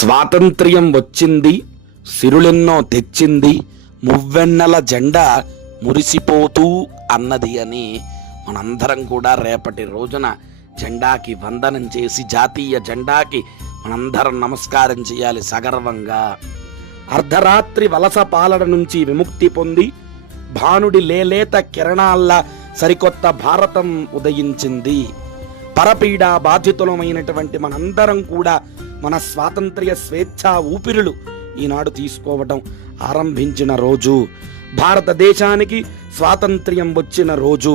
స్వాతంత్ర్యం వచ్చింది, సిరులెన్నో తెచ్చింది, మువ్వెన్నెల జెండా మురిసిపోతూ అన్నది అని మనందరం కూడా రేపటి రోజున జెండాకి వందనం చేసి జాతీయ జెండాకి మనందరం నమస్కారం చేయాలి సగర్వంగా. అర్ధరాత్రి వలస పాలన నుంచి విముక్తి పొంది భానుడి లేలేత కిరణాల్లా సరికొత్త భారతం ఉదయించింది. పరపీడా బాధితులమైనటువంటి మనందరం కూడా మన స్వాతంత్ర్య స్వేచ్ఛా ఊపిరులు ఈనాడు తీసుకోవటం ఆరంభించిన రోజు, భారతదేశానికి స్వాతంత్ర్యం వచ్చిన రోజు,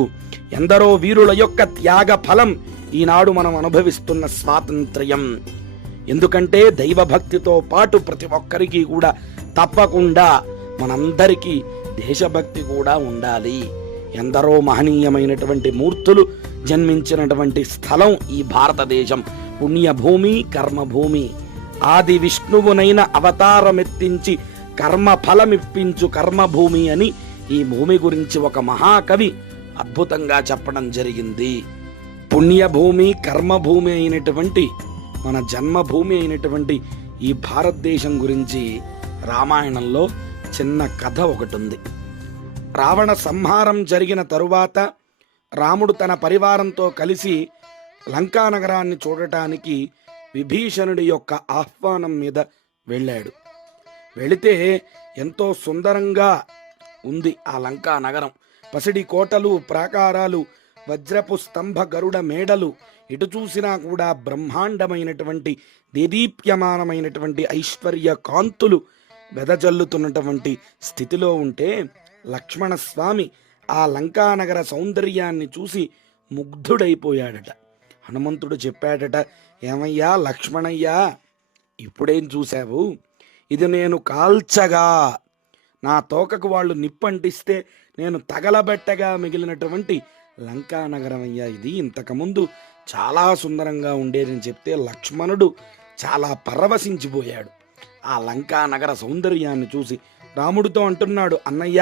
ఎందరో వీరుల యొక్క త్యాగ ఫలం ఈనాడు మనం అనుభవిస్తున్న స్వాతంత్ర్యం. ఎందుకంటే దైవభక్తితో పాటు ప్రతి ఒక్కరికి కూడా తప్పకుండా మనందరికీ దేశభక్తి కూడా ఉండాలి. ఎందరో మహనీయమైనటువంటి మూర్తులు జన్మించినటువంటి స్థలం ఈ భారతదేశం. పుణ్యభూమి, కర్మభూమి. ఆది విష్ణువునైన అవతారమెత్తించి కర్మ ఫలమిప్పించు కర్మభూమి అని ఈ భూమి గురించి ఒక మహాకవి అద్భుతంగా చెప్పడం జరిగింది. పుణ్యభూమి, కర్మభూమి అయినటువంటి మన జన్మభూమి అయినటువంటి ఈ భారతదేశం గురించి రామాయణంలో చిన్న కథ ఒకటి ఉంది. రావణ సంహారం జరిగిన తరువాత రాముడు తన పరివారంతో కలిసి లంకా నగరాన్ని చూడటానికి విభీషణుడి యొక్క ఆహ్వానం మీద వెళ్ళాడు. వెళితే ఎంతో సుందరంగా ఉంది ఆ లంకా నగరం. పసిడి కోటలు, ప్రాకారాలు, వజ్రపు స్తంభ గరుడ మేడలు, ఎటు చూసినా కూడా బ్రహ్మాండమైనటువంటి దేదీప్యమానమైనటువంటి ఐశ్వర్య కాంతులు వెదజల్లుతున్నటువంటి స్థితిలో ఉంటే లక్ష్మణస్వామి ఆ లంకానగర సౌందర్యాన్ని చూసి ముగ్ధుడైపోయాడట. హనుమంతుడు చెప్పాడట, ఏమయ్యా లక్ష్మణయ్యా, ఇప్పుడేం చూశావు? ఇది నేను కాల్చగా నా తోకకు వాళ్ళు నిప్పంటిస్తే నేను తగలబెట్టగా మిగిలినటువంటి లంకానగరం అయ్యా ఇది. ఇంతకుముందు చాలా సుందరంగా ఉండేదని చెప్తే లక్ష్మణుడు చాలా పరవశించిపోయాడు. ఆ లంకానగర సౌందర్యాన్ని చూసి రాముడితో అంటున్నాడు, అన్నయ్య,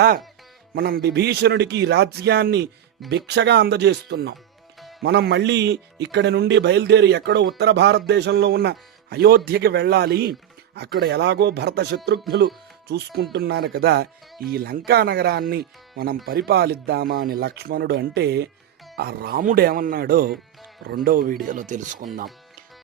మనం విభీషణుడికి ఈ రాజ్యాన్ని భిక్షగా అందజేస్తున్నాం. మనం మళ్ళీ ఇక్కడి నుండి బయలుదేరి ఎక్కడో ఉత్తర భారతదేశంలో ఉన్న అయోధ్యకి వెళ్ళాలి. అక్కడ ఎలాగో భరత శత్రుఘ్నులు చూసుకుంటున్నారు కదా, ఈ లంకా నగరాన్ని మనం పరిపాలిద్దామా అని లక్ష్మణుడు అంటే ఆ రాముడు ఏమన్నాడో రెండవ వీడియోలో తెలుసుకుందాం.